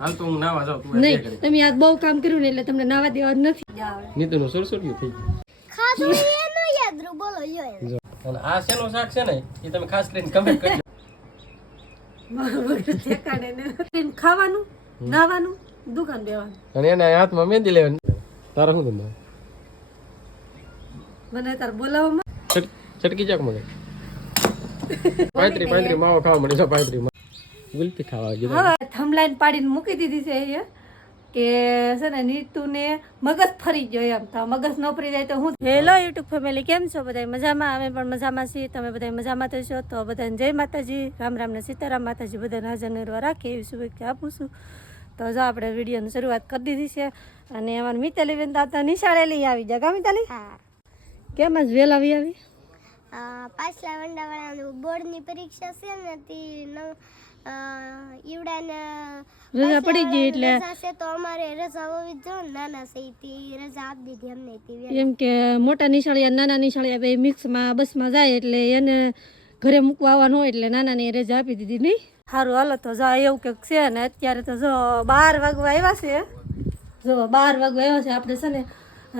હાલ તો હું નાવા જાઉં તું નહીં તમે આજ બહુ કામ કર્યું ને એટલે તમને નાવા દેવા નથી. આવડે નીતુનું સુરસુર્યું થઈ ગયું. ખાધું યાદ રહ્યું બોલો યો અને આ શેનું શાક છે ને એ તમે ખાસ કરીને કમેન્ટ કરજો. બરોબર ઠેકાણે ને ખાવાનું નાવાનું દુકાન બેવાનું. અને એના હાથમાં મહેંદી લેવાની. તારા શું ધંધો? મને તાર બોલાવવામાં? છટકી જાક મગે પાંત્રી પાંત્રી માવો ખાવા મળી છે પાંત્રી ગુલપી ખાવા ગયો હવે થમલાઈન પાડીને મૂકી દીધી છે અહીંયા કે છે ને નીતુને મગજ ફરી ગયો એમ. તો મગજ ન ફરી જાય તો હું હેલો યુટ્યુબ ફેમિલી કેમ છો બધા મજામાં? અમે પણ મજામાં છીએ. તમે બધા મજામાં થશો તો બધાને જય માતાજી. રામ રામ ને સીતારામ માતાજી. બધાને હાજર નિર્વા રાખે એવી શુભેચ્છા આપું છું. તો જો આપણે વિડીયોની શરૂઆત કરી દીધી છે. અને અમારી મિતાલી બેન દાદા નિશાળેલી નિશાળે લઈ આવી જાય કા મિતાલી? કેમ જ વેલ આવી આવી? પાછલા વંડાવાળાનું બોર્ડની પરીક્ષા છે ને તે ઈવડાને રજા પડી ગઈ એટલે રજા છે તો અમારે રજા હોવી જ નાના છે તે રજા આપી દીધી અમને તે એમ કે મોટા નિશાળિયા નાના નિશાળિયા બે મિક્સમાં બસમાં જાય એટલે એને ઘરે મૂકવા આવવાનું હોય એટલે નાનાની રજા આપી દીધી નહીં? સારું હાલો તો જો એવું કંઈક છે ને અત્યારે તો જો બાર વાગવા આવ્યા છે. જો બાર વાગવા આવ્યા છે આપણે છે ને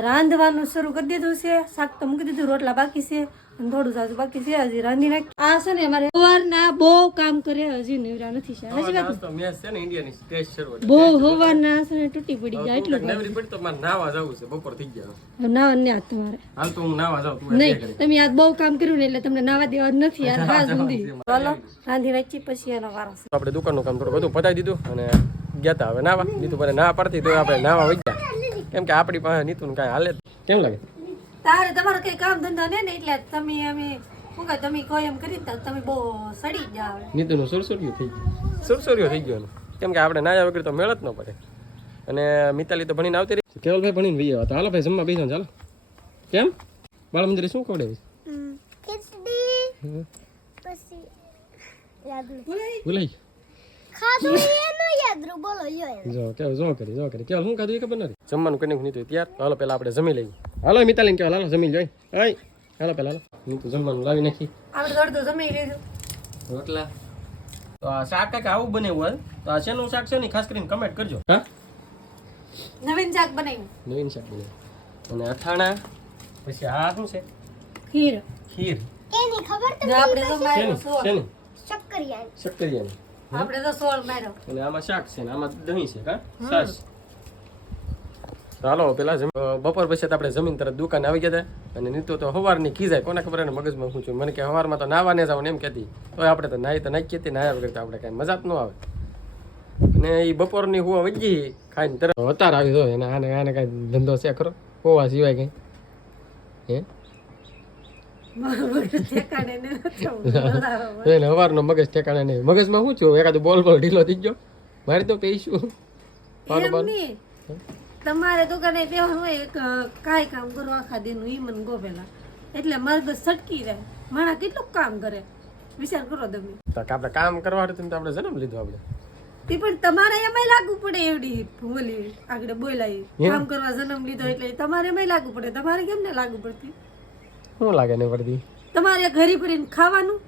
રાંધવાનું શરૂ કરી દીધું છે શાક તો મૂકી દીધું રોટલા બાકી છે. થોડું સાસુ બાકી છે હજી રાંધી નાખી. આ છે ને અમારે સવારના બહુ કામ કરે હજી નિવરા નથી છે હજી વાત મેચ છે ને ઇન્ડિયાની ટેસ્ટ શરૂ બહુ સવારના છે ને તૂટી પડી જાય એટલું નવરી પડી તો મારે નાવા જવું છે બપોર થઈ ગયા ના ને આ તમારે. હાલ તો હું નાવા જાઉં તું નહીં તમે આજ બહુ કામ કર્યું ને એટલે તમને નાવા દેવા જ નથી યાર હા જુંદી. ચાલો રાંધી નાખી પછી એનો વારો છે. આપણે દુકાનનું કામ થોડું બધું પતાવી દીધું અને ગયા તા હવે નાવા. નીતુ મને ના પડતી તો આપણે નાવા વઈ ગયા. કેમ કે આપણી પાસે નીતુને કાંઈ હાલે. કેમ લાગે? તારે તમારો કઈ કામ ધંધો ને ને એટલે તમે અમે શું કહે તમે કોઈ એમ કરી તો તમે બહુ સડી જાવ નીતુનું સુરસુરિયું થઈ ગયું. સુરસુરિયો થઈ ગયું કેમ કે આપણે ના વગર તો મેળ જ ન પડે. અને મિતાલી તો ભણીને આવતી રહી કેવલભાઈ ભણીને વી આવ્યા હાલો ભાઈ જમવા બેસો ચાલો. કેમ? બાળ મંદિરે શું ખવડે. ભૂલાઈ. ખાધું એનું યાદ બોલો જો કેવ જો કરી જો કરી. કેવલ હું ખાધું એ ખબર નથી. જમવાનું કઈ નહીં ત્યાર. હાલો પેલા આપણે જમી લઈએ. હાલો મિતાલીને કહેવાય હાલો જમી જોઈ હાય. હાલો પેલા હાલો. હું તો જમવાનું લાવી નાખી. આપણે અડધું જમી લીધું રોટલા. તો આ શાક કાંઈક આવું બને હોય તો આ શેનું શાક છે ને ખાસ કરીને કમેન્ટ કરજો. હા? નવીન શાક બનાવ્યું. નવીન શાક બનાવ્યું. અને અથાણા પછી આ શું છે? ખીર. ખીર. એની ખબર તો આપણે તો માર્યો શેની? શક્કરિયા શક્કરિયાની. આપણે તો સોળ માર્યો. અને આમાં શાક છે ને આમાં દહીં છે કા છાશ ચાલો પેલા બપોર પછી આપણે જમીન તરત દુકાને આવી ગયા હતા અને નીતો તો સવારની ખીજાય કોને ખબર એને મગજમાં શું છું મને કે સવારમાં તો નાવા ને જાવ એમ કહેતી. તો આપણે તો નાહી તો નાખીએ હતી નાહ્યા વગર આપણે કાંઈ મજા જ ન આવે. અને એ બપોરની હુવા વજી ખાઈને તરત અતાર આવી દો એને આને આને કાંઈ ધંધો છે ખરો? હોવા સિવાય કંઈ. હે? બરોબર ઠેકાણે ને નથી એને સવારનો મગજ ઠેકાણે નહીં. મગજમાં શું છું એકાદ બોલ બોલ ઢીલો થઈ ગયો. મારી તો પૈસું. તમારે દુકાને બેવાનું હોય કાંઈ કામ કરો આખા દિનનું એ મને ગો પહેલાં. એટલે મગજ સટકી રહે. માણા કેટલું કામ કરે? વિચાર કરો તમે. આપણે કામ કરવા હતું તો આપણે જન્મ લીધો આપણે. તે પણ તમારે એમાંય લાગુ પડે એવડી બોલી આગળ બોલાય કામ કરવા જન્મ લીધો એટલે તમારે એમાંય લાગુ પડે. તમારે કેમ ને લાગુ પડતી? શું લાગે ને પડતી? તમારે ઘરે ફરીને ખાવાનું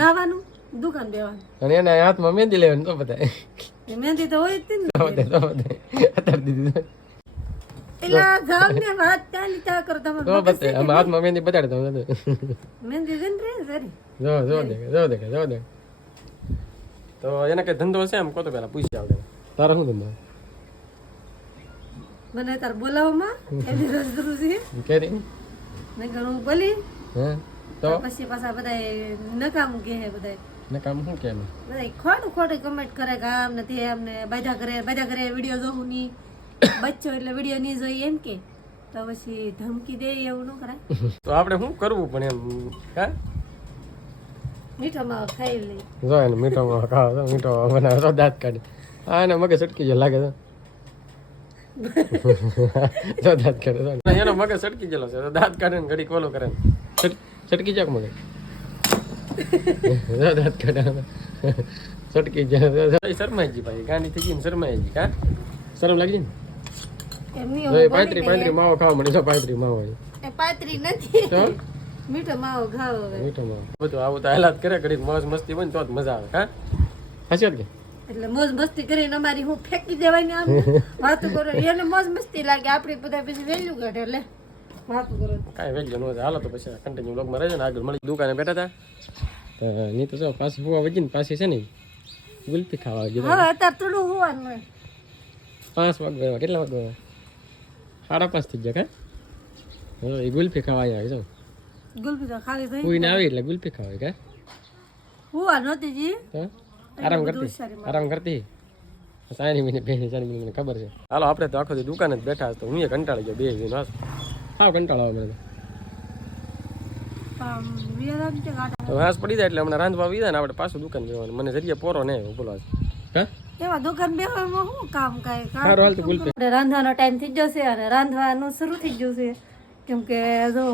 નાવાનું દુકાન બેવાનું અને એના હાથમાં મહેંદી લેવાની તો બધા એ મહેંદી તો હોય જ ને. તો બધાય તો દીધી એટલે જાવ ને વાત ચાલી ત્યાં કરો તો તમારે બધાય હાથમાં મહેંદી બતાડે દઉં મહેંદી છે રે સરી જો જો દેખે જો દેખે જો દેખે. તો એને કઈ ધંધો છે એમ? કહો તો પેલા પૂછી આવડે તારો શું ધંધો? મને તાર બોલાવવામાં એની રજદરૂ છે. કેરી? મેં ઘણું બોલી? હે? તો? પછી પાછા બધા નકામ કે બધા નકામ કામ શું કે એમ? બધા ખોટું ખોટું કમેન્ટ કરે કે આમ ને તેમ ને બધા કરે બાધા કરે વીડિયો જોવું નહીં બચ્ચો એટલે વીડિયો નહીં જોઈએ એમ કે. તો પછી ધમકી દે એવું ન કરાય. તો આપણે શું કરવું પણ એમ? હા? મીઠો માવો ખાઈ લઈ જો એને મીઠો માવો ખાવ તો મીઠો માવો બનાવે તો દાંત કાઢે. હા એને મગજ સટકી જાય લાગે તો. જો દાંત કાઢે તો. એનો મગજ સટકી ગયેલો છે. તો દાંત કાઢે ને ઘડી કોલો કરે ને. સટ- સટકી જાક મગજ. જો દાંત કાઢે સટકી જાય શરમાઈ જી ભાઈ. ગાંડી થઈ ગઈ ને શરમાઈ જી કા શરમ લાગી ને? એમની જો એ પાંત્રી પાંત્રી માવો ખાવા મળે જો પાંત્રી માવો એ. પાંત્રી નથી. મીઠો માવો ખાવ હવે. મીઠો માવો. બધું આવું તો હાલાત કરે કરી મોજ મસ્તી હોય ને તો જ મજા આવે હા? હાચી કે? એટલે મોજ મસ્તી કરીને અમારી હું ફેંકી દેવાની આમ વાતો કરો. એને મોજ મસ્તી લાગે. આપણી બધા પછી વેલ્યુ કાઢે એટલે વાતો કરો. કાંઈ વેલ્યુ ન હાલો તો પછી કન્ટિન્યુ બ્લોગમાં રહેજો ને. આગળ મળી દુકાને બેઠા હતા. તો નહીં તો જો પાછી ફૂવા વજીને પાછી છે ને ગુલ્ફી ખાવા ગયો. હવે અત્યારે થોડું હોવાનું પાંચ વાગ્યા કેટલા વાગ ગયા? સાડા પાંચ થઈ ગયા કા એ ગુલ્ફી ખાવા આવી જાઉં તો ખાલી થઈ કોઈને આવી એટલે ગુલ્ફી ખાવા કા નહોતી જી. આરામ કરતી? આરામ કરતી? સાયની મહિને બે સાયની મને ખબર છે. હાલો આપણે તો આખો દુકાને જ બેઠા તો હું એ કંટાળી ગયો બે દિન હાસ હા કંટાળો આવે મને. તો હાસ પડી જાય એટલે હમણાં રાંધવા આવી જાય ને આપણે પાછું દુકાન જવાનું. મને જરીએ પોરો ને બોલો હા? એમાં દુકાન બેવામાં શું કામ કાંઈ સારું હાલ તો ગુલ્ફી આપણે રાંધવાનો ટાઈમ થઈ જશે અને રાંધવાનું શરૂ થઈ જશે કેમ કે જો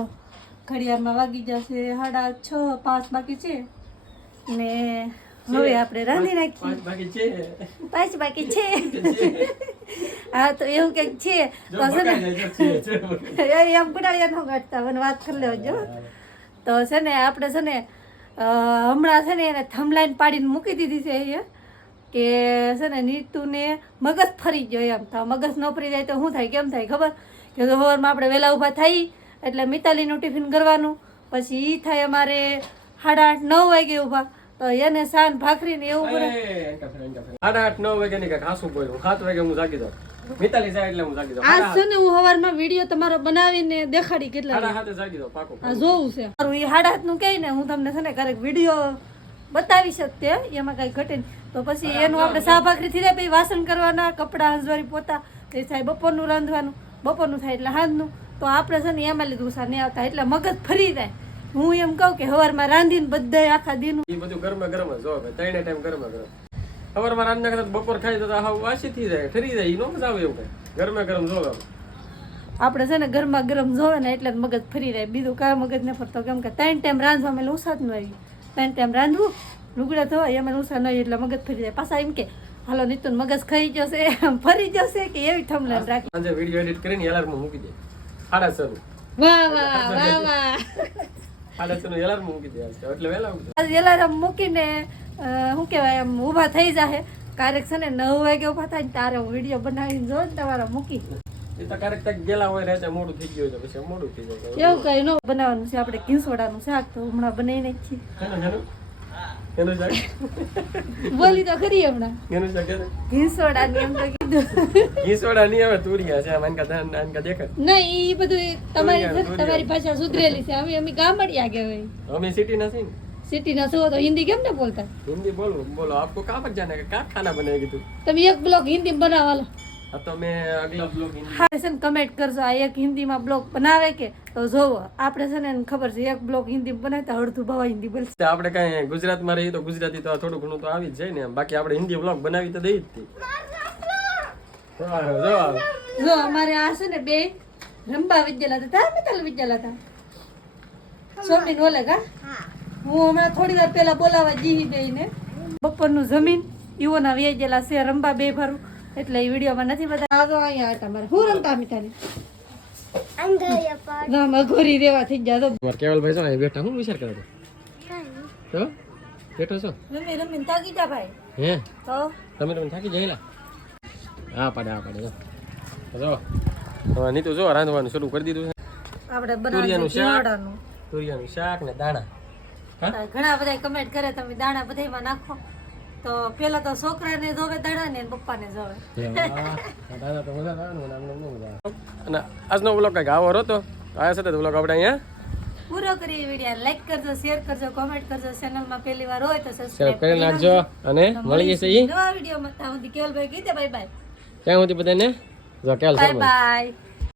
ઘડિયાળમાં વાગી જશે સાડા છ પાંચ બાકી છે. ને હવે આપણે રાંધી નાખીએ. પાંચ બાકી છે. હા તો એવું કંઈક છે. તો છે ને એમ ગુડાળિયા ન કાઢતા મને વાત કરી લેજો તો છે ને આપણે છે ને હમણાં છે ને એને થમલાઈન પાડીને મૂકી દીધી છે અહીંયા. કે છે ને નીતુને મગજ ફરી ગયો એમ. તો મગજ ન ફરી જાય તો શું થાય? કેમ થાય? ખબર? કે સવારમાં આપણે વહેલા ઊભા થઈ એટલે મિતાલીનું ટિફિન કરવાનું. પછી એ થાય અમારે સાડા આઠ નવ વાગે ઊભા. તો એને સાન ભાખરી ને એવું સાડા આઠ નવ વાગે ની ખાસું બોલું સાત વાગે હું જાગી જાઉં. મિતાલી જાય એટલે હું જાગી જાઉં. આજ છે ને હું સવારમાં વીડિયો તમારો બનાવીને દેખાડી કેટલા સાડા હાથે જાગી જાઉં પાકો જોવું છે. મારું એ હાથનું કહે ને હું તમને છે ને ક્યારેક વીડિયો બતાવી શકીએ એમાં કાંઈ ઘટે નહીં. તો પછી એનું આપણે શાહભાખરી થઈ જાય પછી વાસણ કરવાના કપડાં હંસવારી પોતા એ થાય બપોરનું રાંધવાનું બપોરનું થાય એટલે હાંજનું. તો આપણે છે ને એમાં લીધું સા નહીં આવતા એટલે મગજ ફરી જાય. હું એમ કહું કે સવારમાં રાંધીને બધા આખા દિન. એ બધું ગરમા ગરમ જ જો ત્રણે ટાઈમ ગરમ ગરમ. સવારમાં રાંધના કરતા બપોર ખાઈ તો હાવ વાસી થઈ જાય ઠરી જાય નો મજા આવે એવું કઈ. ગરમે ગરમ જોવે આપણે છે ને ગરમા ગરમ જોવે ને એટલે મગજ ફરી જાય. બીજું કાંઈ મગજ ને ફરતો કેમ કે ત્રણ ટાઈમ રાંધવા મેં ઉસાદ ન આવી ત્રણ તેમ રાંધવું. લુગડા ધોવા એમાં ઉસા નહીં એટલે મગજ ફરી જાય. પાછા એમ કે હાલો નીતુન મગજ ખાઈ જશે. ફરી જશે કે એવી થમલેન રાખી. આજે વિડિયો એડિટ કરીને એલાર્મ મૂકી દે. સાડા સરું. વાહ વાહ વાહ વાહ. એલાર્મ મૂકી દે એટલે વહેલા આજે એલાર્મ મૂકીને શું કહેવાય એમ ઊભા થઈ જાય ક્યારેક છે ને નવ વાગે ઊભા થાય ને તારે હું વીડિયો બનાવીને જો ને તમારા મૂકી. એ તો ક્યારેક ક્યાંક ગયેલા હોય રહેશે મોડું થઈ ગયું હોય તો પછી મોડું થઈ જાય એવું કઈ ન બનાવવાનું છે આપણે ઘીસોડાનું શાક તો હમણાં બનાવી નાખીએ એનું એનું એનું શાક બોલી તો ખરી હમણાં એનું શાક એનું. ઘીસોડાની એમ તો કીધું ઘી સોડા નહીં આવે તુરિયા છે આમ આનકા ધાન આનકા દેખાય નહીં એ બધું તમારી તમારી ભાષા સુધરેલી છે અમે અમે ગામડિયા કહેવાય અમે સિટી ના છીએ ને સિટીના છો તો હિન્દી કેમ ને બોલતા हिंदी बोलो बोलो आपको कहाँ पर जाना है क्या खाना बनेगी तू તમે એક બ્લોગ હિન્દી બનાવવાનો अब तो તો મેં અગલા બ્લોગ છે ને કમેન્ટ કરજો આ એક હિન્દીમાં બ્લોગ બનાવે કે? તો જોવો. આપણે છે ને ખબર છે એક બ્લોગ હિન્દી બનાવતા અડધું ભાવ હિન્દી બોલશે આપણે કાંઈ ગુજરાતમાં રહીએ તો ગુજરાતી તો થોડું ઘણું તો આવી જ જાય ને બાકી આપડે હિન્દી બ્લોગ બનાવી તો દઈ જ હતી જો અમારે આ છે ને બે રંબા વિદ્યાલા હતા. મિતલ વિદ્યાલા હતા? સોમી નોલે કા હું. હમણાં થોડી વાર પહેલા બોલાવા જીવી બેને બપોરનું જમીન ઈઓના વેજેલા છે રંબા બે ભરું. એટલે એ વિડીયોમાં નથી બધા આગો અહીંયા હતા મારે. હું રમતા મિતાલી રેવા થઈ ગયા તો. તમારે કેવલભાઈ છો ને બેઠા હું વિચાર કરે તો? બેઠો છો? રમીને થાકી જા ભાઈ. હે? તો? તમે તમે થાકી ગયેલા હા પાડે હા પાડે જો. હવે નીતુ જો રાંધવાનું શરૂ કરી દીધું છે. આપણે બનાવવાનું. તુરિયાનું શાક ને દાણા. ઘણા બધા કમેન્ટ કરે તમે દાણા બધામાં નાખો. તો પેલા તો છોકરાને જોવે દાણા ને પપ્પાને જોવે. દાદા તો મજા આવે ને આમને મજા આવે. અને આજનો વ્લોગ કંઈક આવો હતો આ સાથે વ્લોગ આપણે અહીંયા. પૂરો કરી વીડિયો લાઈક કરજો શેર કરજો કોમેન્ટ કરજો. ચેનલમાં પહેલી વાર હોય તો સબસ્ક્રાઇબ કરી નાખજો અને મળીએ છીએ. નવા વિડિયોમાં ત્યાં સુધી કેવલભાઈ કીધે બાય બાય ક્યાં સુધી બધાને જો કેલ બાય બાય